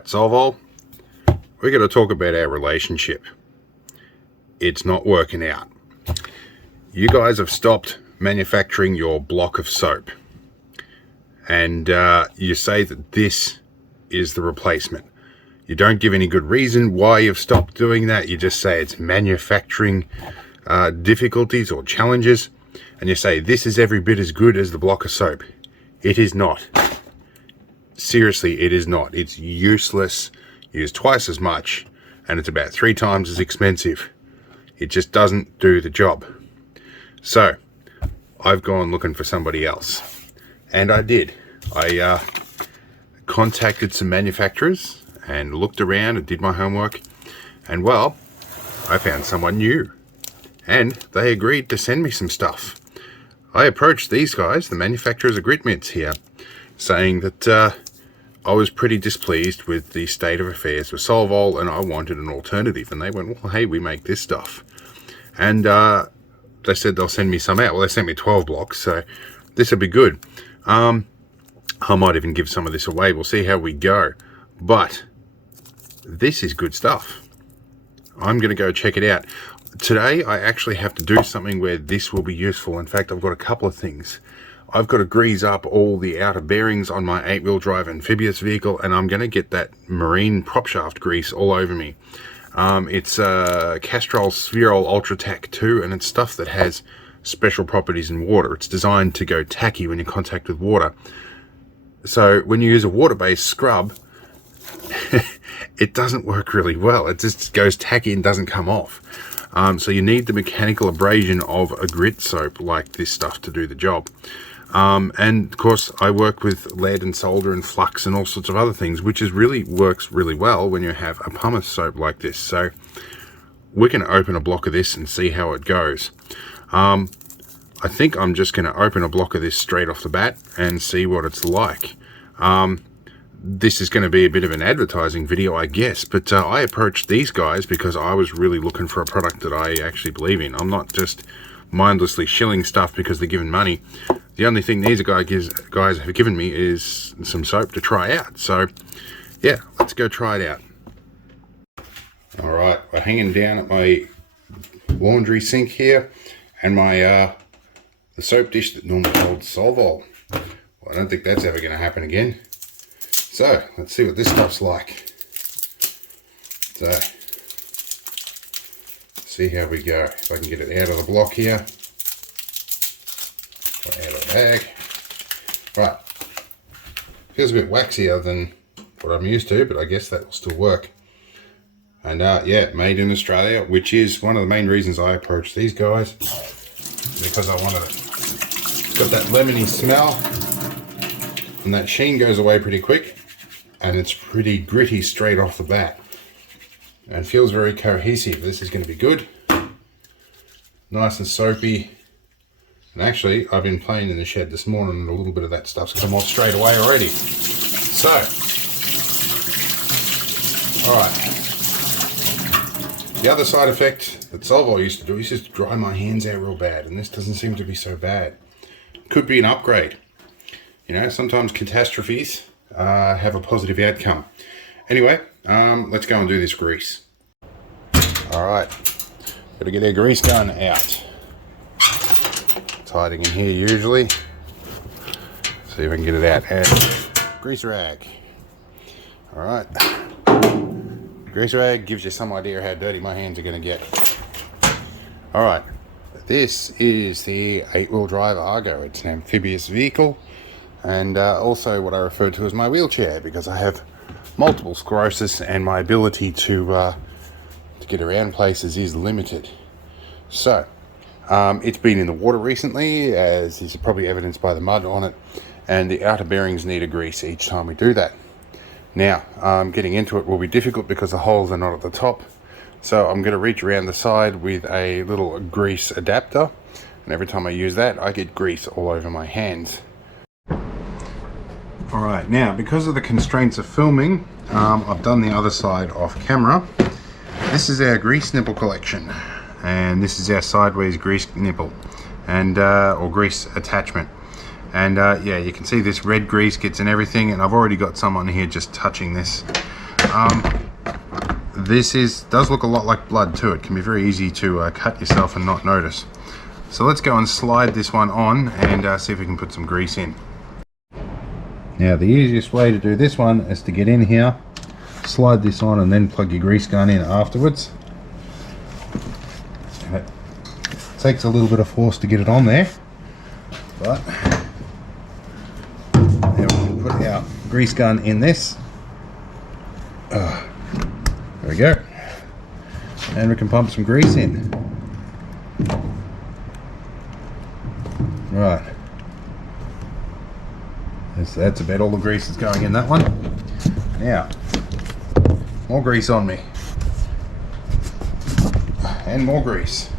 Alright, Solvol, we're going to talk about our relationship. It's not working out. You guys have stopped manufacturing your block of soap. And you say that this is the replacement. You don't give any good reason why you've stopped doing that. You just say it's manufacturing difficulties or challenges. And you say this is every bit as good as the block of soap. It is not. Seriously, it is not. It's useless. Use twice as much, and it's about 3 times as expensive. It just doesn't do the job. So I've gone looking for somebody else, and I did. I contacted some manufacturers and looked around and did my homework, and well, I found someone new, and they agreed to send me some stuff. I approached these guys, the manufacturers of Gritmitts here, saying that I was pretty displeased with the state of affairs with Solvol and I wanted an alternative. And they went, well, hey, we make this stuff. And they said they'll send me some out. Well, they sent me 12 blocks, so this will be good. I might even give some of this away. We'll see how we go. But this is good stuff. I'm going to go check it out. Today, I actually have to do something where this will be useful. In fact, I've got a couple of things. I've got to grease up all the outer bearings on my 8-wheel drive amphibious vehicle, and I'm going to get that marine prop shaft grease all over me. It's Castrol Spherol Ultra Tack 2, and it's stuff that has special properties in water. It's designed to go tacky when you contact with water. So when you use a water-based scrub, it doesn't work really well. It just goes tacky and doesn't come off. So you need the mechanical abrasion of a grit soap like this stuff to do the job. And of course I work with lead and solder and flux and all sorts of other things, which works really well when you have a pumice soap like this. So we're going to open a block of this and see how it goes. I think I'm just going to open a block of this straight off the bat and see what it's like. This is going to be a bit of an advertising video, I guess, but I approached these guys because I was really looking for a product that I actually believe in. I'm not just mindlessly shilling stuff because they're giving money. The only thing these guys have given me is some soap to try out. So yeah, let's go try it out. All right, we're hanging down at my laundry sink here and my the soap dish that normally holds Solvol. Well, I don't think that's ever going to happen again. So let's see what this stuff's like. So see how we go. If I can get it out of the block here, or out of the bag. Right, feels a bit waxier than what I'm used to, but I guess that will still work. And yeah, made in Australia, which is one of the main reasons I approached these guys, because I wanted it. Got that lemony smell, and that sheen goes away pretty quick, and it's pretty gritty straight off the bat, and feels very cohesive. This is going to be good, nice and soapy. And actually, I've been playing in the shed this morning, and a little bit of that stuff's come off straight away already. So, all right. The other side effect that Solvol used to do is just dry my hands out real bad, and this doesn't seem to be so bad. Could be an upgrade. You know, sometimes catastrophes have a positive outcome. Anyway, let's go and do this grease. All right, got to get our grease gun out. It's hiding in here usually. See if I can get it out. And grease rag. All right. Grease rag gives you some idea how dirty my hands are going to get. All right, this is the 8-wheel drive Argo. It's an amphibious vehicle, and also what I refer to as my wheelchair, because I have multiple sclerosis and my ability to get around places is limited. So it's been in the water recently, as is probably evidenced by the mud on it, and the outer bearings need a grease each time we do that. Now, getting into it will be difficult because the holes are not at the top. So I'm going to reach around the side with a little grease adapter. And every time I use that, I get grease all over my hands. All right, now, because of the constraints of filming, I've done the other side off camera. This is our grease nipple collection. And this is our sideways grease nipple, and or grease attachment. And yeah, you can see this red grease gets in everything, and I've already got some on here just touching this. This does look a lot like blood too. It can be very easy to cut yourself and not notice. So let's go and slide this one on and see if we can put some grease in. Now the easiest way to do this one is to get in here, slide this on, and then plug your grease gun in afterwards. And it takes a little bit of force to get it on there, but now we can put our grease gun in this. There we go, and we can pump some grease in. Right, that's about all the grease that's going in that one. Now, more grease on me, and more grease,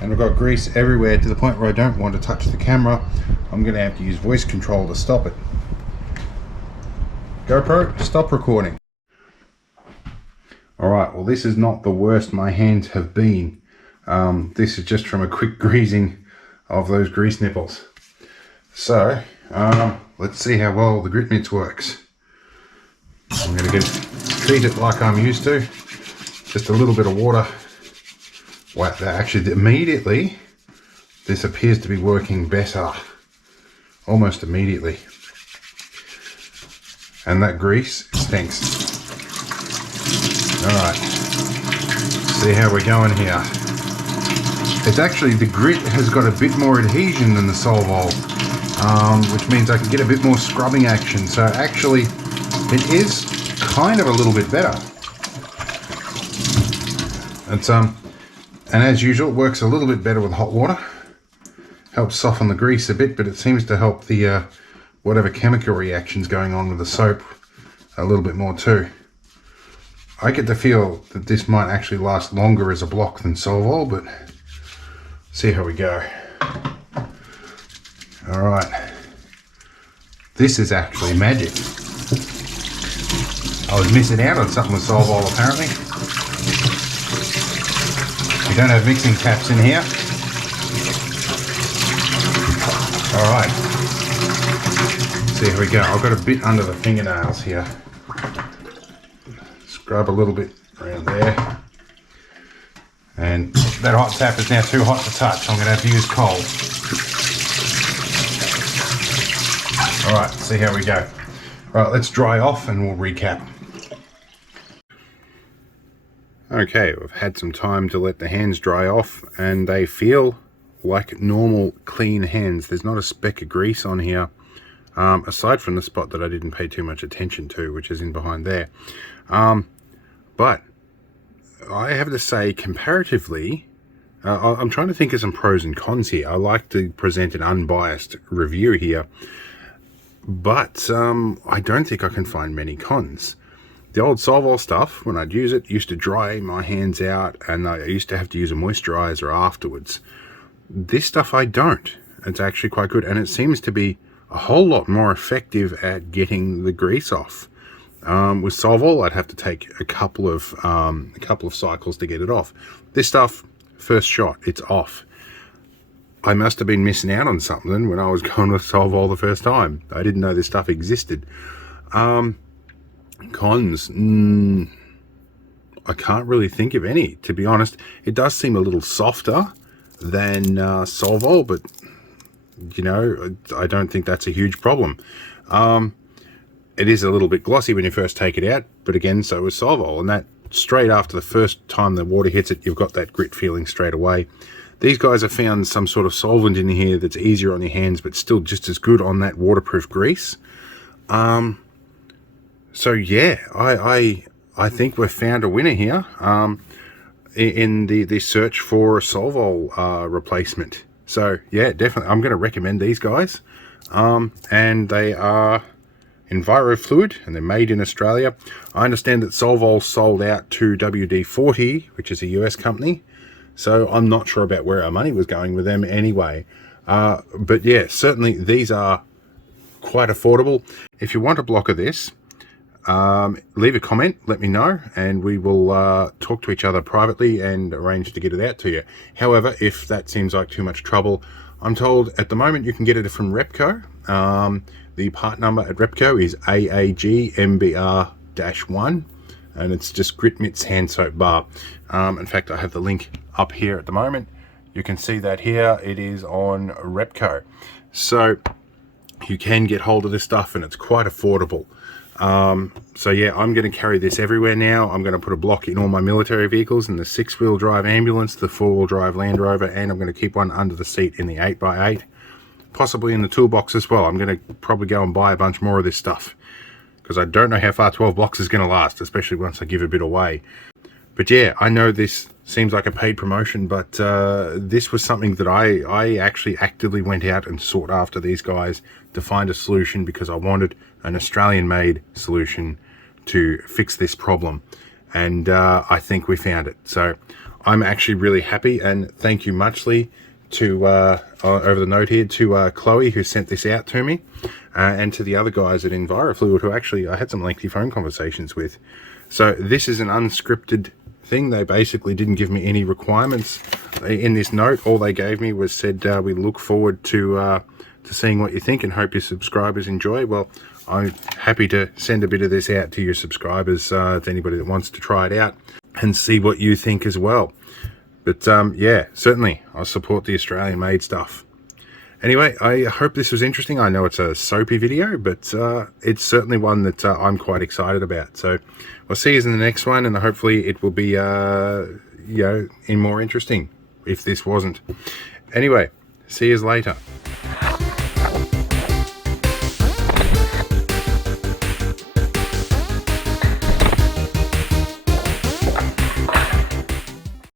and I've got grease everywhere to the point where I don't want to touch the camera. I'm going to have to use voice control to stop it. GoPro, stop recording. Alright, well this is not the worst my hands have been. This is just from a quick greasing of those grease nipples. So, let's see how well the Gritmitts works. I'm going to treat it like I'm used to. Just a little bit of water. Wow, actually immediately, this appears to be working better. Almost immediately. And that grease stinks. Alright, see how we're going here. It's actually, the grit has got a bit more adhesion than the Solvol, which means I can get a bit more scrubbing action. So actually, it is kind of a little bit better. It's, and as usual, it works a little bit better with hot water. Helps soften the grease a bit, but it seems to help the whatever chemical reactions going on with the soap a little bit more too. I get the feel that this might actually last longer as a block than Solvol, but see how we go. Alright, this is actually magic. I was missing out on something with Solvol apparently. We don't have mixing taps in here. Alright, see how we go. I've got a bit under the fingernails here. Scrub a little bit around there. And that hot tap is now too hot to touch. I'm going to have to use cold. Alright, see how we go. Right, let's dry off and we'll recap. Okay, we've had some time to let the hands dry off and they feel like normal clean hands. There's not a speck of grease on here, aside from the spot that I didn't pay too much attention to, which is in behind there. But I have to say, comparatively, I'm trying to think of some pros and cons here. I like to present an unbiased review here, but I don't think I can find many cons. The old Solvol stuff, when I'd use it, used to dry my hands out, and I used to have to use a moisturizer afterwards. This stuff I don't. It's actually quite good, and it seems to be a whole lot more effective at getting the grease off. With Solvol, I'd have to take a couple of cycles to get it off. This stuff, first shot, it's off. I must have been missing out on something when I was going with Solvol the first time. I didn't know this stuff existed. Cons, I can't really think of any, to be honest. It does seem a little softer than Solvol, but you know, I don't think that's a huge problem. It is a little bit glossy when you first take it out, but again, so is Solvol, and that straight after the first time the water hits it, you've got that grit feeling straight away. These guys have found some sort of solvent in here that's easier on your hands, but still just as good on that waterproof grease. So yeah, I think we've found a winner here in the search for a Solvol replacement. So yeah, definitely, I'm going to recommend these guys. And they are EnviroFluid, and they're made in Australia. I understand that Solvol sold out to WD-40, which is a US company. So I'm not sure about where our money was going with them anyway. But yeah, certainly these are quite affordable. If you want a block of this, leave a comment, let me know, and we will talk to each other privately and arrange to get it out to you. However, if that seems like too much trouble, I'm told at the moment you can get it from Repco. The part number at Repco is AAG-MBR-1, and it's just Gritmitts hand soap bar. In fact, I have the link up here at the moment. You can see that here. It is on Repco. So you can get hold of this stuff, and it's quite affordable. So yeah, I'm going to carry this everywhere now. I'm going to put a block in all my military vehicles, in the 6-wheel drive ambulance, the 4-wheel drive Land Rover, and I'm going to keep one under the seat in the 8x8, possibly in the toolbox as well. I'm going to probably go and buy a bunch more of this stuff, because I don't know how far 12 blocks is going to last, especially once I give a bit away. But yeah, I know this seems like a paid promotion, but this was something that I actually actively went out and sought after these guys to find a solution, because I wanted an Australian-made solution to fix this problem. And I think we found it. So I'm actually really happy, and thank you muchly to, over the note here, to Chloe, who sent this out to me, and to the other guys at EnviroFluid, who actually I had some lengthy phone conversations with. So this is an unscripted thing. They basically didn't give me any requirements in this note. All they gave me was said, we look forward to seeing what you think and hope your subscribers enjoy. Well, I'm happy to send a bit of this out to your subscribers, to anybody that wants to try it out and see what you think as well. But yeah, certainly I'll support the Australian made stuff. Anyway, I hope this was interesting. I know it's a soapy video, but it's certainly one that I'm quite excited about. So we'll see you in the next one, and hopefully it will be, you know, more interesting if this wasn't. Anyway, see you later.